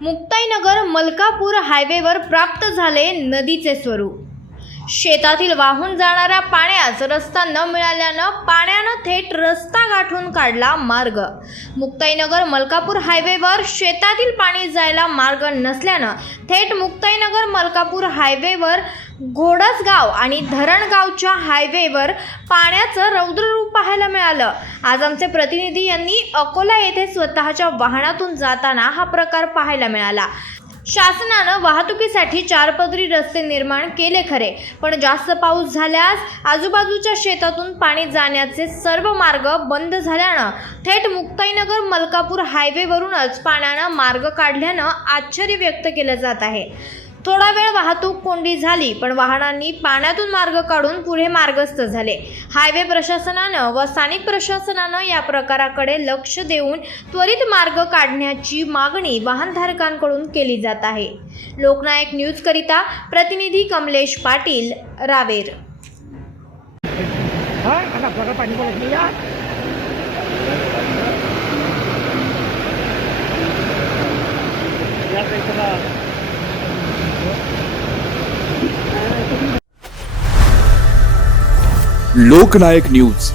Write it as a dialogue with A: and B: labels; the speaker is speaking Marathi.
A: मुक्ताईनगर मलकापूर हायवेवर प्राप्त झाले नदीचे स्वरूप. शेतातील वाहून जाणाऱ्या पाण्यास रस्ता न मिळाल्यानं पाण्यानं थेट रस्ता गाठून काढला मार्ग. मुक्ताईनगर मलकापूर हायवेवर शेतातील पाणी जायला मार्ग नसल्यानं थेट मुक्ताईनगर मलकापूर हायवेवर घोडसगाव आणि धरणगावच्या हायवेवर पाण्याचं रौद्ररूप पाहायला मिळालं. आज आमचे प्रतिनिधी यांनी अकोला येथे स्वतःच्या वाहनातून जाताना हा प्रकार पाहायला मिळाला. शासनानं वाहतुकीसाठी चारपदरी रस्ते निर्माण केले खरे पण जास्त पाऊस झाल्यास आजूबाजूच्या शेतातून पाणी जाण्याचे सर्व मार्ग बंद झाल्यानं थेट मुक्ताईनगर मलकापूर हायवेवरूनच पाण्यानं मार्ग काढल्यानं आश्चर्य व्यक्त केलं जात आहे. थोडा वेळ वाहतूक कोंडी झाली पण वाहनांनी पाण्यातून मार्ग काढून पुढे मार्गस्थ झाले. हायवे प्रशासनानं व स्थानिक प्रशासनानं या प्रकाराकडे लक्ष देऊन त्वरित मार्ग काढण्याची मागणी वाहनधारकांकडून केली जात आहे. लोकनायक न्यूजकरिता प्रतिनिधी कमलेश पाटील रावेर.
B: या
C: लोकनायक न्यूज.